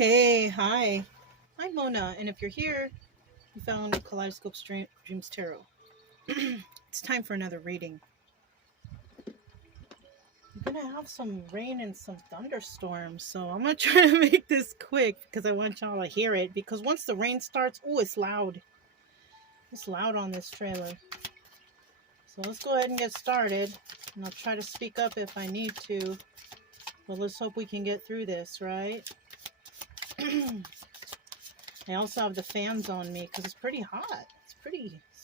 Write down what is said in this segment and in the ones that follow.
Hey, hi. I'm Mona, and if you're here, you found Kaleidoscope Dreams Tarot. It's time for another reading. We're gonna have some rain and some thunderstorms, so I'm gonna try to make this quick because I want y'all to hear it. Because once the rain starts, oh, it's loud. It's loud on this trailer. So let's go ahead and get started, and I'll try to speak up if I need to. But let's hope we can get through this, right? I also have the fans on me because it's pretty hot. It's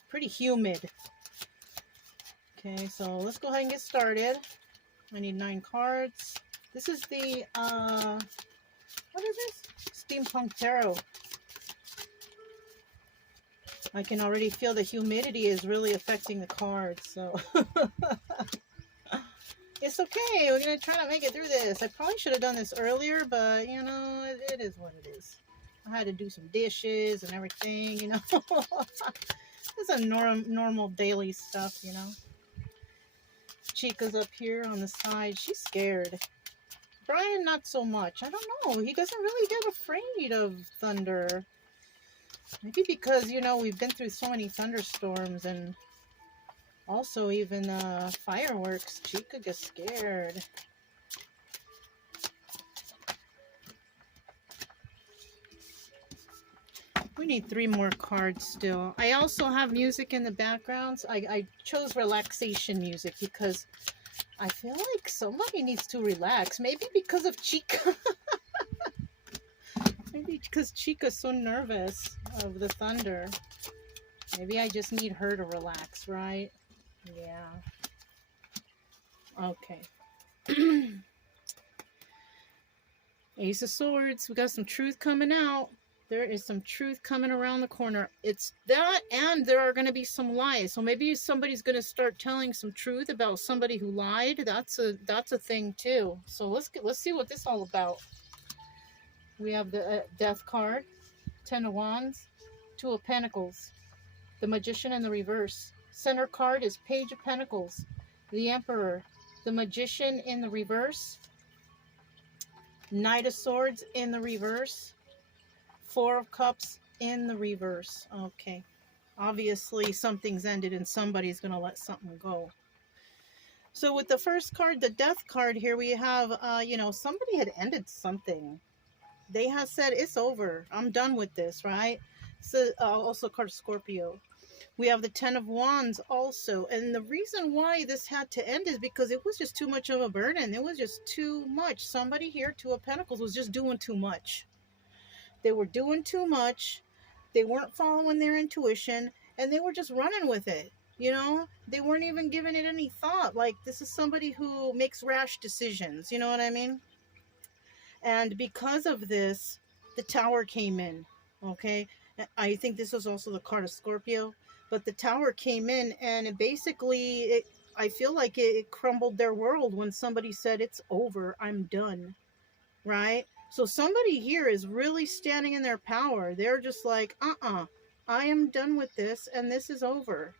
pretty humid. Okay, so let's go ahead and get started. I need 9 cards. This is the what is this? Steampunk Tarot. I can already feel the humidity is really affecting the cards, so it's okay. We're gonna try to make it through this. I probably should have done this earlier, but you know, it is what it is. I had to do some dishes and everything, you know. It's a normal daily stuff, you know. Chica's up here on the side. She's scared. Brian, not so much. I don't know. He doesn't really get afraid of thunder. Maybe because, you know, we've been through so many thunderstorms and also even fireworks. Chica gets scared. We need 3 more cards still. I also have music in the backgrounds. I chose relaxation music because I feel like somebody needs to relax. Maybe because of Chica. Maybe because Chica's so nervous of the thunder. Maybe I just need her to relax, right? Yeah. Okay. Ace of Swords. We got some truth coming out. There is some truth coming around the corner. It's that, and there are going to be some lies. So maybe somebody's going to start telling some truth about somebody who lied. That's a thing too. So let's see what this is all about. We have the Death card, 10 of Wands, 2 of Pentacles, the Magician in the reverse. Center card is Page of Pentacles, the Emperor, the Magician in the reverse, Knight of Swords in the reverse, 4 of Cups in the reverse. Okay. Obviously, something's ended and somebody's going to let something go. So with the first card, the Death card here, we have, you know, somebody had ended something. They have said, it's over. I'm done with this, right? So also card Scorpio. We have the 10 of Wands also. And the reason why this had to end is because it was just too much of a burden. It was just too much. Somebody here, 2 of Pentacles, was just doing too much. They were doing too much. They weren't following their intuition, and they were just running with it. You know, they weren't even giving it any thought. Like, this is somebody who makes rash decisions. You know what I mean? And because of this, the Tower came in. Okay, I think this was also the card of Scorpio, but the Tower came in, and I feel like it crumbled their world when somebody said, it's over, I'm done, right? So somebody here is really standing in their power. They're just like, I am done with this, and this is over,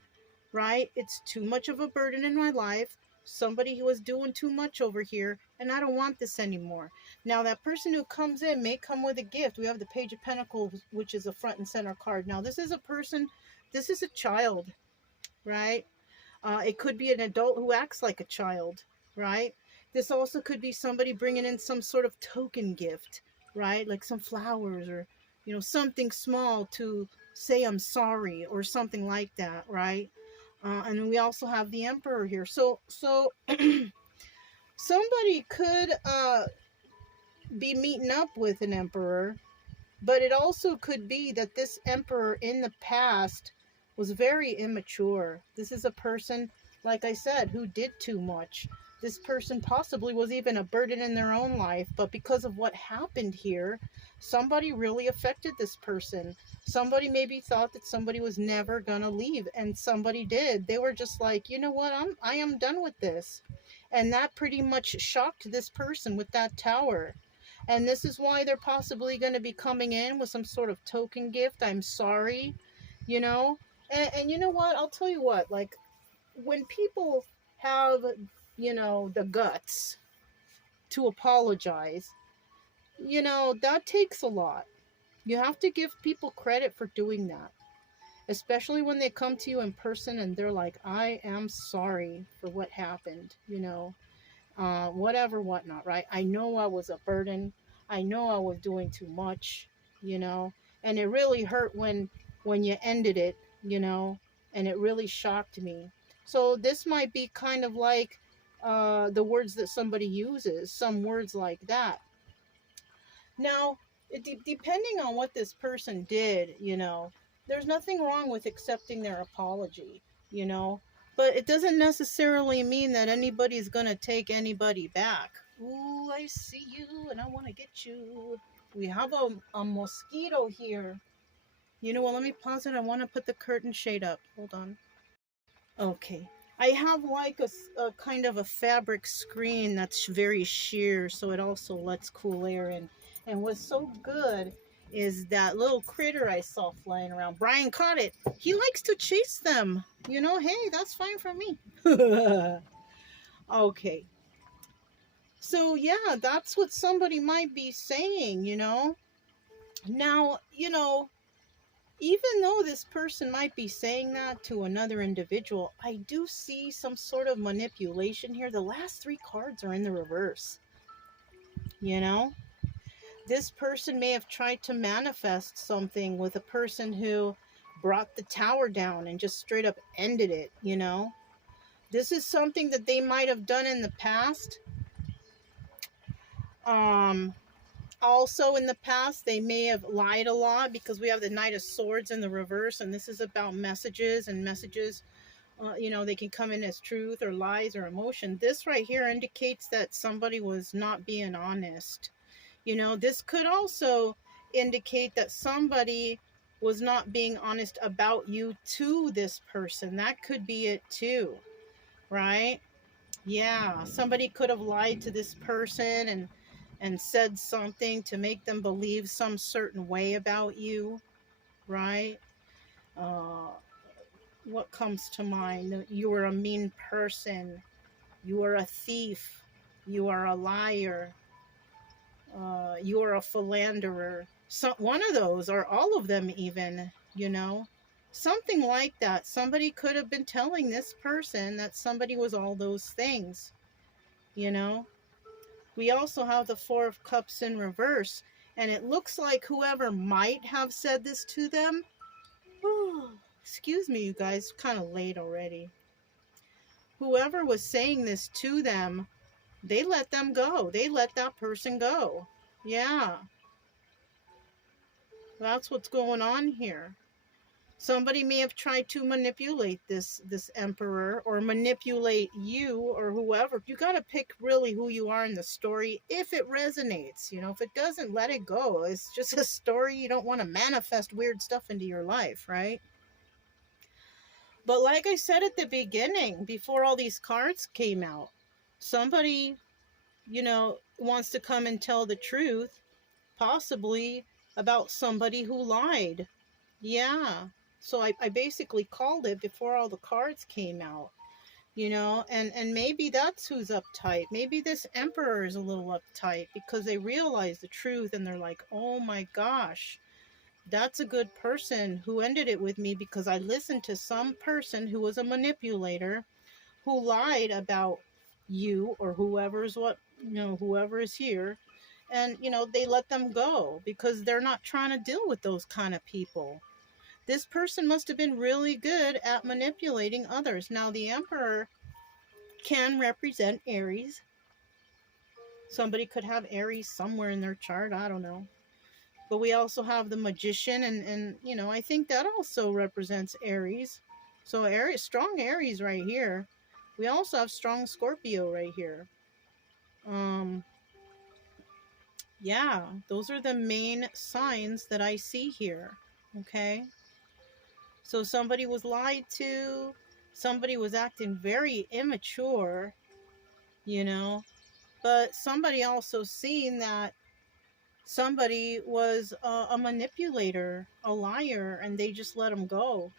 right? It's too much of a burden in my life. Somebody who was doing too much over here, and I don't want this anymore. Now, that person who comes in may come with a gift. We have the Page of Pentacles, which is a front and center card. Now, this is a person, this is a child, right? It could be an adult who acts like a child, right? This also could be somebody bringing in some sort of token gift, right? Like some flowers or, you know, something small to say I'm sorry or something like that, right? And we also have the Emperor here. So somebody could be meeting up with an Emperor, but it also could be that this Emperor in the past was very immature. This is a person, like I said, who did too much. This person possibly was even a burden in their own life, but because of what happened here, somebody really affected this person. Somebody maybe thought that somebody was never gonna leave, and somebody did. They were just like, you know what, I am done with this. And that pretty much shocked this person with that Tower. And this is why they're possibly going to be coming in with some sort of token gift. I'm sorry, you know. And you know what? I'll tell you what, like, when people have, you know, the guts to apologize, you know, that takes a lot. You have to give people credit for doing that, especially when they come to you in person and they're like, I am sorry for what happened, you know, whatever, whatnot, right? I know I was a burden. I know I was doing too much, you know, and it really hurt when you ended it, you know, and it really shocked me. So this might be kind of like the words that somebody uses, some words like that. Now, depending on what this person did, you know, there's nothing wrong with accepting their apology, you know, but it doesn't necessarily mean that anybody's going to take anybody back. Ooh, I see you and I want to get you. We have a mosquito here. You know what? Let me pause it. I want to put the curtain shade up. Hold on. Okay. I have like a kind of a fabric screen that's very sheer, so it also lets cool air in. And what's so good is that little critter I saw flying around. Brian caught it. He likes to chase them. You know, hey, that's fine for me. Okay. So, yeah, that's what somebody might be saying, you know. Now, you know, even though this person might be saying that to another individual, I do see some sort of manipulation here. The last three cards are in the reverse. You know, this person may have tried to manifest something with a person who brought the tower down and just straight up ended it. You know, this is something that they might have done in the past. Also in the past, they may have lied a lot, because we have the Knight of Swords in the reverse, and this is about messages, and messages, you know, they can come in as truth or lies or emotion. This right here indicates that somebody was not being honest. You know, this could also indicate that somebody was not being honest about you to this person. That could be it too, right? Yeah, somebody could have lied to this person and said something to make them believe some certain way about you, right? Uh, what comes to mind? You are a mean person. You are a thief. You are a liar. You are a philanderer. So one of those, or all of them, even, you know, something like that. Somebody could have been telling this person that somebody was all those things, you know. We also have the Four of Cups in reverse, and it looks like whoever might have said this to them, excuse me, you guys, kind of late already. Whoever was saying this to them, they let them go. They let that person go. Yeah, that's what's going on here. Somebody may have tried to manipulate this emperor, or manipulate you, or whoever. You got to pick really who you are in the story, if it resonates. You know, if it doesn't, let it go. It's just a story. You don't want to manifest weird stuff into your life, right? But like I said at the beginning, before all these cards came out, somebody, you know, wants to come and tell the truth, possibly about somebody who lied. Yeah. So I basically called it before all the cards came out, you know, and maybe that's who's uptight. Maybe this emperor is a little uptight because they realize the truth and they're like, oh my gosh, that's a good person who ended it with me, because I listened to some person who was a manipulator, who lied about you or whoever's what, you know, whoever is here. And, you know, they let them go because they're not trying to deal with those kind of people. This person must have been really good at manipulating others. Now, the Emperor can represent Aries. Somebody could have Aries somewhere in their chart. I don't know. But we also have the Magician, and you know, I think that also represents Aries. So Aries, strong Aries right here. We also have strong Scorpio right here. Yeah, those are the main signs that I see here. Okay. So somebody was lied to, somebody was acting very immature, you know, but somebody also seen that somebody was a manipulator, a liar, and they just let them go.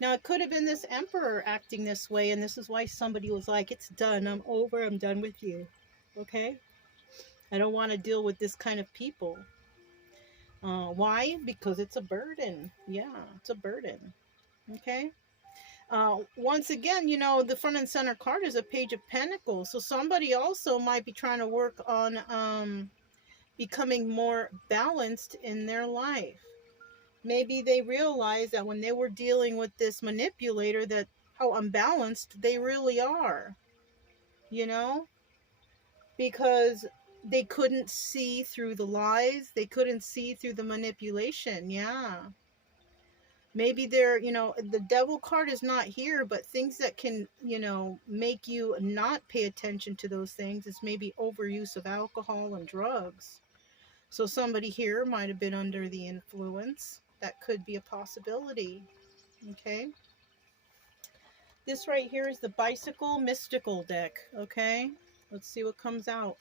Now, it could have been this emperor acting this way, and this is why somebody was like, it's done, I'm over, I'm done with you. Okay? I don't want to deal with this kind of people. Why? Because it's a burden. Yeah, it's a burden. Okay. Once again, you know, the front and center card is a Page of Pentacles. So somebody also might be trying to work on becoming more balanced in their life. Maybe they realize that when they were dealing with this manipulator, that how unbalanced they really are, you know, because they couldn't see through the lies, they couldn't see through the manipulation. Yeah, maybe they're, you know, the devil card is not here, but things that can, you know, make you not pay attention to those things is maybe overuse of alcohol and drugs. So somebody here might have been under the influence. That could be a possibility. Okay. This right here is the Bicycle Mystical deck. Okay. Let's see what comes out.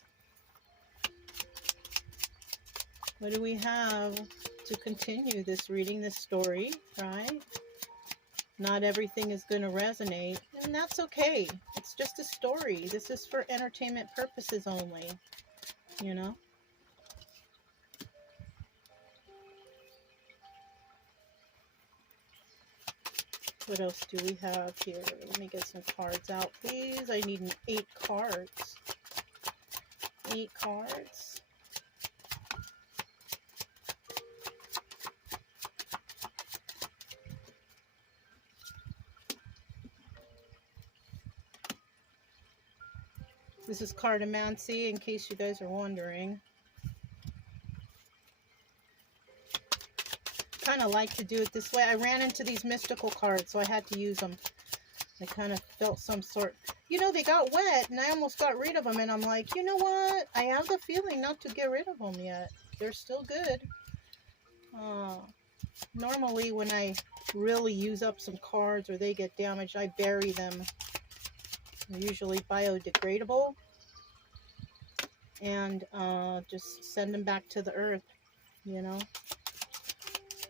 What do we have to continue this reading, this story, right? Not everything is going to resonate, and that's okay. It's just a story. This is for entertainment purposes only, you know? What else do we have here? Let me get some cards out, please. I need 8 cards. 8 cards. This is cartomancy, in case you guys are wondering. Kind of like to do it this way. I ran into these mystical cards, so I had to use them. I kind of felt some sort, you know, they got wet, and I almost got rid of them, and I'm like, you know what? I have the feeling not to get rid of them yet. They're still good. Normally, when I really use up some cards or they get damaged, I bury them. They're usually biodegradable, and just send them back to the earth, you know.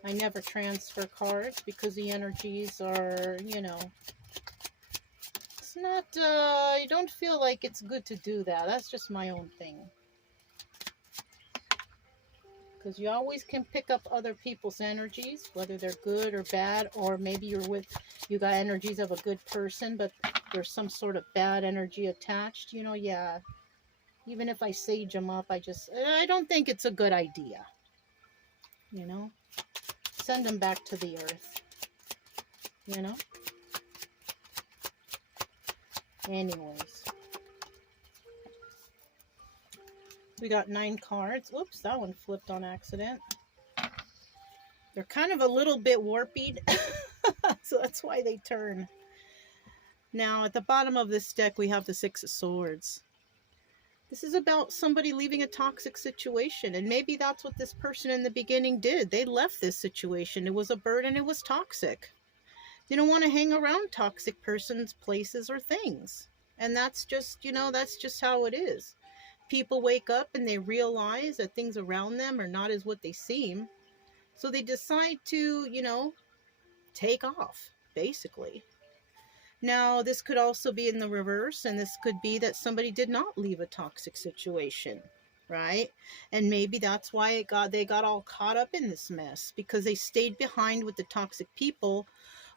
I never transfer cards because the energies are, you know, it's not, I don't feel like it's good to do that. That's just my own thing. Because you always can pick up other people's energies, whether they're good or bad, or maybe you got energies of a good person, but there's some sort of bad energy attached, you know. Yeah, even if I sage them up, I don't think it's a good idea, you know. Send them back to the earth, you know. Anyways, we got 9 cards. Oops, that one flipped on accident. They're kind of a little bit warped, so that's why they turn. Now, at the bottom of this deck, we have the 6 of Swords. This is about somebody leaving a toxic situation, and maybe that's what this person in the beginning did. They left this situation. It was a burden. It was toxic. They don't want to hang around toxic persons, places, or things. And that's just, you know, that's just how it is. People wake up and they realize that things around them are not as what they seem. So they decide to, you know, take off, basically. Now, this could also be in the reverse, and this could be that somebody did not leave a toxic situation, right? And maybe that's why they got all caught up in this mess, because they stayed behind with the toxic people,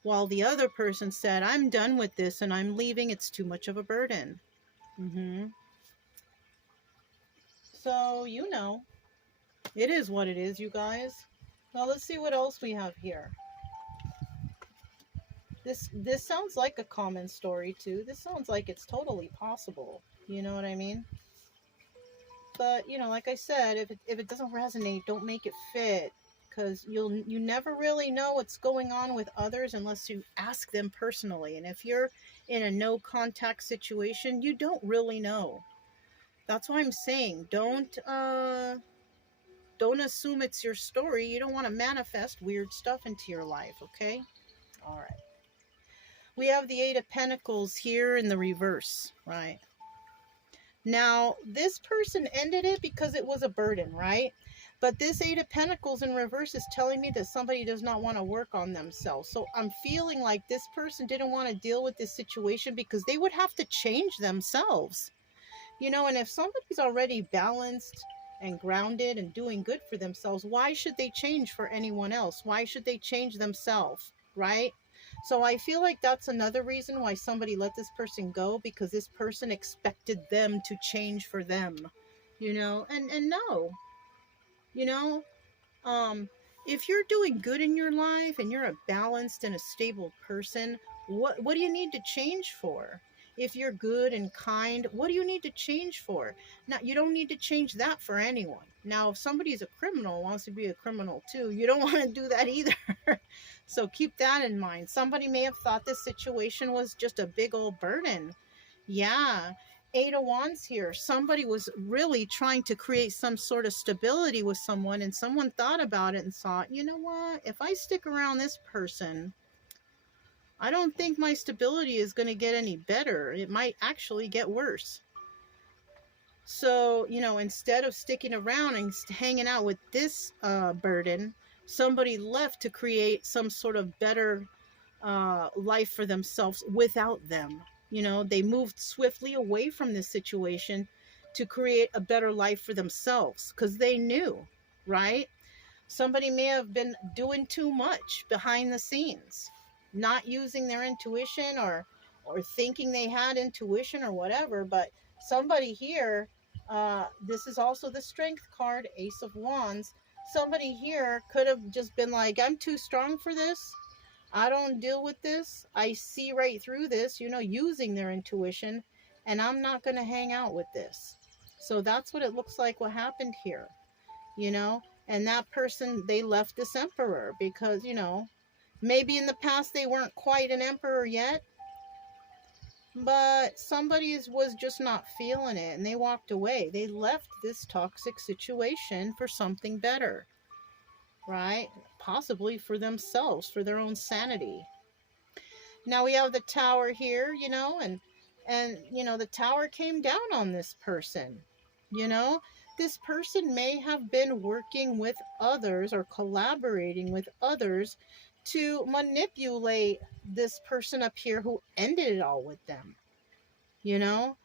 while the other person said, I'm done with this and I'm leaving. It's too much of a burden. So, you know, it is what it is, you guys. Now, let's see what else we have here. This sounds like a common story too. This sounds like it's totally possible. You know what I mean? But, you know, like I said, if it doesn't resonate, don't make it fit, because you never really know what's going on with others unless you ask them personally. And if you're in a no contact situation, you don't really know. That's why I'm saying don't assume it's your story. You don't want to manifest weird stuff into your life, okay? All right. We have the 8 of Pentacles here in the reverse, right? Now, this person ended it because it was a burden, right? But this 8 of Pentacles in reverse is telling me that somebody does not want to work on themselves. So I'm feeling like this person didn't want to deal with this situation because they would have to change themselves. You know, and if somebody's already balanced and grounded and doing good for themselves, why should they change for anyone else? Why should they change themselves, right? So I feel like that's another reason why somebody let this person go, because this person expected them to change for them, you know, and no, you know, um, if you're doing good in your life and you're a balanced and a stable person, what do you need to change for? If you're good and kind, what do you need to change for? Now, you don't need to change that for anyone. Now, if somebody's a criminal, wants to be a criminal too, you don't want to do that either. So keep that in mind. Somebody may have thought this situation was just a big old burden. Yeah, Eight of Wands here. Somebody was really trying to create some sort of stability with someone, and someone thought about it and thought, you know what? If I stick around this person, I don't think my stability is going to get any better. It might actually get worse. So, you know, instead of sticking around and hanging out with this burden, somebody left to create some sort of better life for themselves without them. You know, they moved swiftly away from this situation to create a better life for themselves because they knew, right? Somebody may have been doing too much behind the scenes, not using their intuition or thinking they had intuition or whatever. But somebody here, this is also the Strength card, Ace of Wands. Somebody here could have just been like, I'm too strong for this. I don't deal with this. I see right through this, you know, using their intuition, and I'm not going to hang out with this. So that's what it looks like what happened here, you know, and that person, they left this emperor because, you know, maybe in the past they weren't quite an emperor yet, but somebody was just not feeling it and they walked away. They left this toxic situation for something better, right? Possibly for themselves, for their own sanity. Now we have the Tower here, you know, and you know, the Tower came down on this person. You know, this person may have been working with others or collaborating with others to manipulate this person up here who ended it all with them, you know.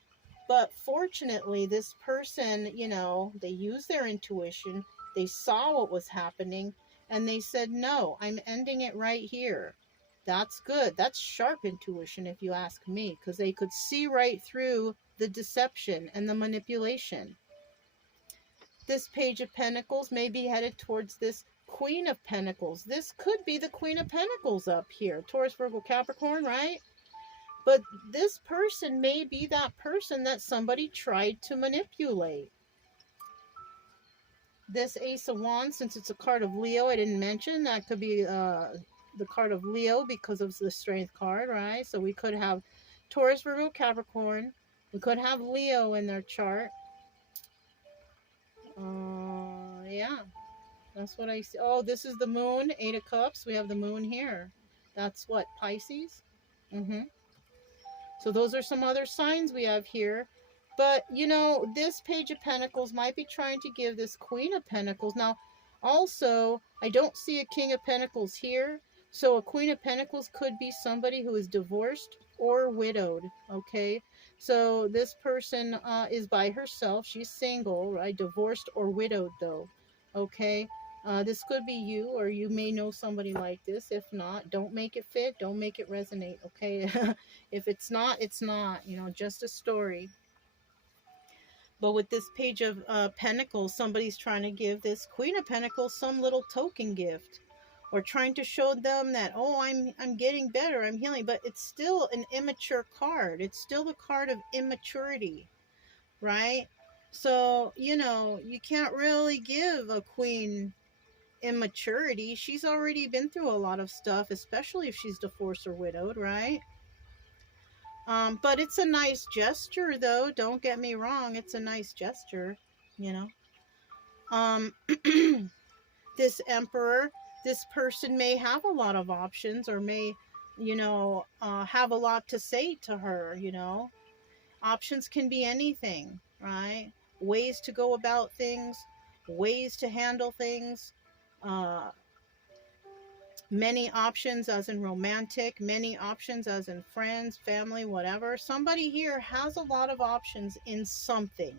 But fortunately, this person, you know, they used their intuition, they saw what was happening, and they said, no, I'm ending it right here. That's good. That's sharp intuition, if you ask me, because they could see right through the deception and the manipulation. This Page of Pentacles may be headed towards this Queen of Pentacles. This could be the Queen of Pentacles up here. Taurus, Virgo, Capricorn, right? But this person may be that person that somebody tried to manipulate. This Ace of Wands, since it's a card of Leo, I didn't mention, that could be the card of Leo because of the Strength card, right? So we could have Taurus, Virgo, Capricorn. We could have Leo in their chart. Yeah, that's what I see. Oh, this is the Moon, Eight of Cups. We have the Moon here. That's what, Pisces? So those are some other signs we have here. But, you know, this Page of Pentacles might be trying to give this Queen of Pentacles. Now, also, I don't see a King of Pentacles here. So a Queen of Pentacles could be somebody who is divorced or widowed, okay? So this person is by herself. She's single, right? Divorced or widowed, though, okay? This could be you, or you may know somebody like this. If not, don't make it fit. Don't make it resonate, okay? If it's not, it's not. You know, just a story. But with this Page of Pentacles, somebody's trying to give this Queen of Pentacles some little token gift, or trying to show them that, oh, I'm getting better, I'm healing. But it's still an immature card. It's still the card of immaturity, right? So, you know, you can't really give a queen immaturity. She's already been through a lot of stuff, especially if she's divorced or widowed, right? But it's a nice gesture, though. Don't get me wrong. It's a nice gesture, you know. This Emperor, this person may have a lot of options, or may, you know, have a lot to say to her, you know. Options can be anything, right? Ways to go about things, ways to handle things. Many options as in romantic, many options as in friends, family, whatever. Somebody here has a lot of options in something,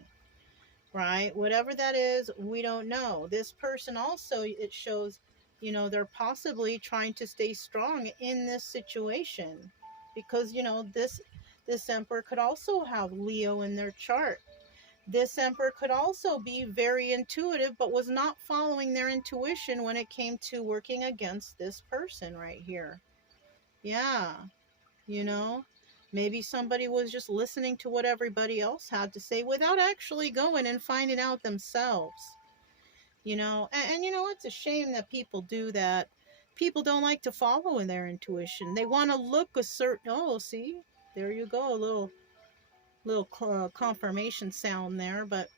right? Whatever that is, we don't know. This person also, it shows, they're possibly trying to stay strong in this situation because, this emperor could also have Leo in their chart. This emperor could also be very intuitive, but was not following their intuition when it came to working against this person right here. Yeah, you know, maybe somebody was just listening to what everybody else had to say without actually going and finding out themselves. It's a shame that people do that. People don't like to follow in their intuition. They want to look a certain, oh, see, there you go, a little confirmation sound there, but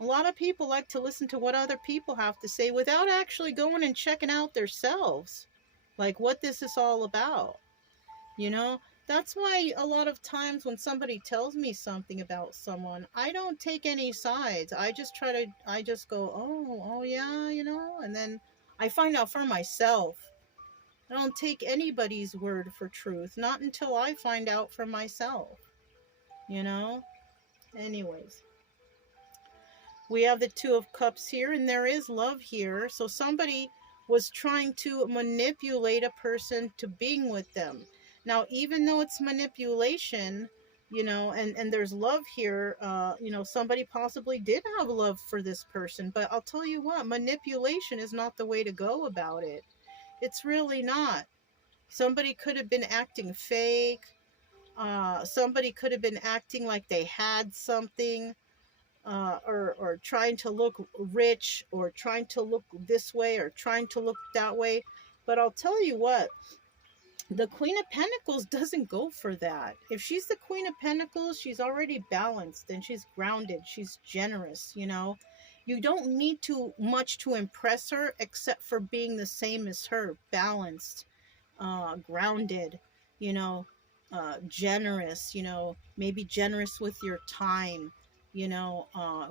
a lot of people like to listen to what other people have to say without actually going and checking out themselves, like what this is all about. That's why a lot of times when somebody tells me something about someone, I don't take any sides. I just go, oh yeah, and then I find out for myself. I don't take anybody's word for truth, not until I find out for myself, Anyways. We have the Two of Cups here, and there is love here. So somebody was trying to manipulate a person to being with them. Now, even though it's manipulation, and there's love here, somebody possibly did have love for this person. But I'll tell you what, manipulation is not the way to go about it. It's really not. Somebody could have been acting fake. Somebody could have been acting like they had something. Or trying to look rich, or trying to look this way, or trying to look that way. But I'll tell you what, the Queen of Pentacles doesn't go for that. If she's the Queen of Pentacles, she's already balanced and she's grounded. She's generous, You don't need too much to impress her except for being the same as her, balanced, grounded, generous, maybe generous with your time,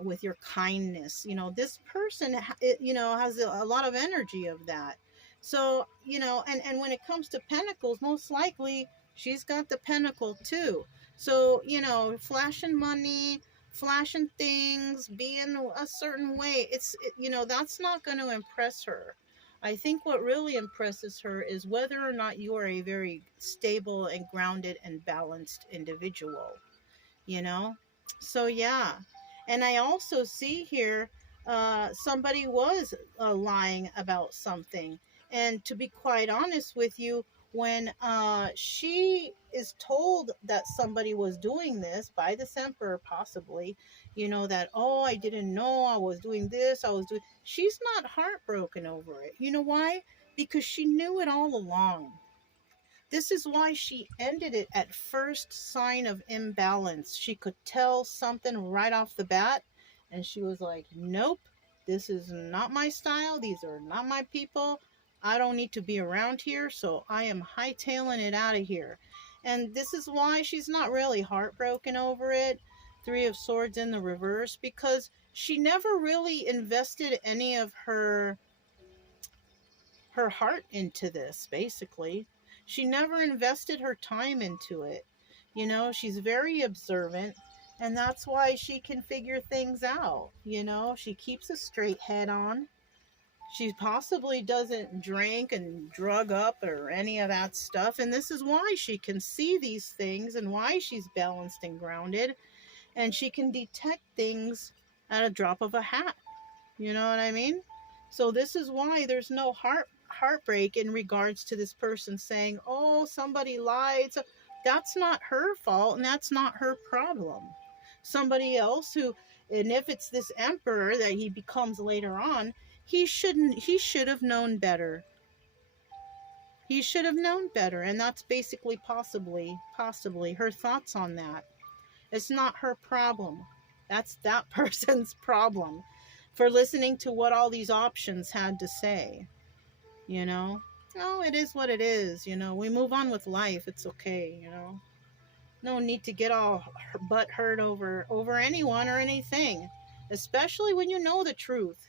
with your kindness. This person, has a lot of energy of that. So, and when it comes to pentacles, most likely she's got the pentacle too. So, flashing money, flashing things, being a certain way, that's not going to impress her. I think what really impresses her is whether or not you are a very stable and grounded and balanced individual, So yeah, and I also see here somebody was lying about something. And to be quite honest with you, when she is told that somebody was doing this by this emperor, possibly, that, oh, I didn't know I was doing this, she's not heartbroken over it. You know why? Because she knew it all along. This is why she ended it at first sign of imbalance. She could tell something right off the bat, and she was like, nope, this is not my style. These are not my people. I don't need to be around here, so I am hightailing it out of here. And this is why she's not really heartbroken over it. Three of Swords in the reverse, because she never really invested any of her heart into this, basically. She never invested her time into it. She's very observant, and that's why she can figure things out. She keeps a straight head on. She possibly doesn't drink and drug up or any of that stuff. And this is why she can see these things and why she's balanced and grounded. And she can detect things at a drop of a hat. You know what I mean? So this is why there's no heartbreak in regards to this person saying, oh, somebody lied. So that's not her fault, and that's not her problem. Somebody else and if it's this emperor that he becomes later on, he should have known better. He should have known better, and that's basically possibly her thoughts on that. It's not her problem. That's that person's problem for listening to what all these options had to say. No, it is what it is. We move on with life. It's okay. No need to get all butt hurt over anyone or anything, especially when you know the truth.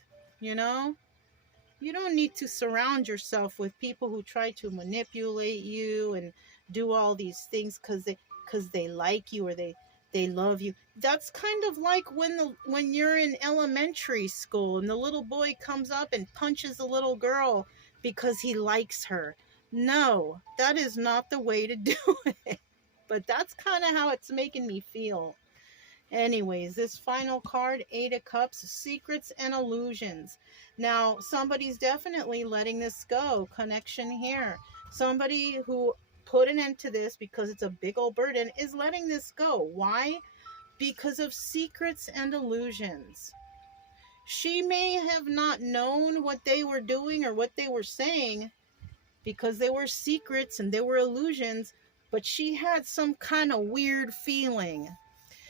You don't need to surround yourself with people who try to manipulate you and do all these things because they like you or they love you. That's kind of like when you're in elementary school and the little boy comes up and punches the little girl because he likes her. No, that is not the way to do it. But that's kind of how it's making me feel. Anyways, this final card, Eight of Cups, Secrets and Illusions. Now, somebody's definitely letting this go. Connection here. Somebody who put an end to this because it's a big old burden is letting this go. Why? Because of secrets and illusions. She may have not known what they were doing or what they were saying because they were secrets and they were illusions, but she had some kind of weird feeling.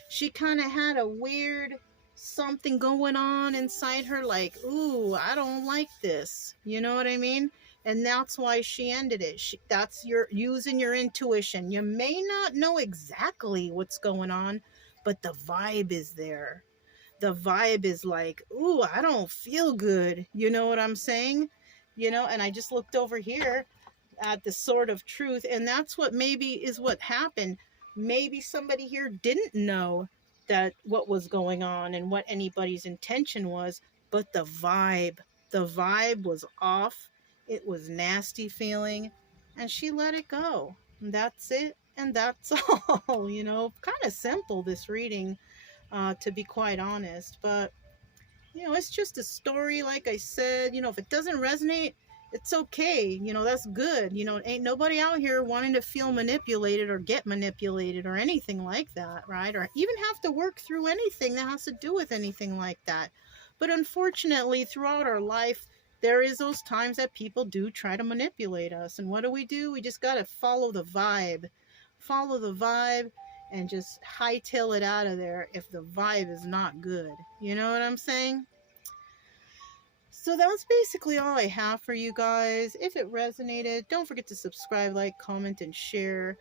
She kind of had a weird something going on inside her, like, ooh, I don't like this. You know what I mean? And that's why she ended it. That's your using your intuition. You may not know exactly what's going on, but the vibe is there. The vibe is like, ooh, I don't feel good. You know what I'm saying? You know, and I just looked over here at the Sword of Truth, and that's what maybe is what happened. Maybe somebody here didn't know that what was going on and what anybody's intention was, but the vibe was off. It was nasty feeling, and she let it go. And that's it, and that's all. You know, kind of simple, this reading, to be quite honest. But, you know, it's just a story, like I said. You know, if it doesn't resonate, it's okay. You know, that's good. You know, ain't nobody out here wanting to feel manipulated or get manipulated or anything like that, right? Or even have to work through anything that has to do with anything like that. But unfortunately, throughout our life, there is those times that people do try to manipulate us. And what do? We just got to follow the vibe. Follow the vibe and just hightail it out of there if the vibe is not good. You know what I'm saying? So that's basically all I have for you guys. If it resonated, don't forget to subscribe, like, comment, and share.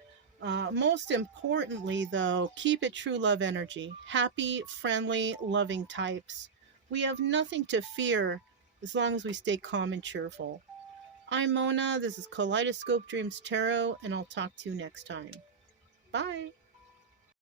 Most importantly, though, keep it true love energy. Happy, friendly, loving types. We have nothing to fear as long as we stay calm and cheerful. I'm Mona. This is Kaleidoscope Dreams Tarot, and I'll talk to you next time. Bye.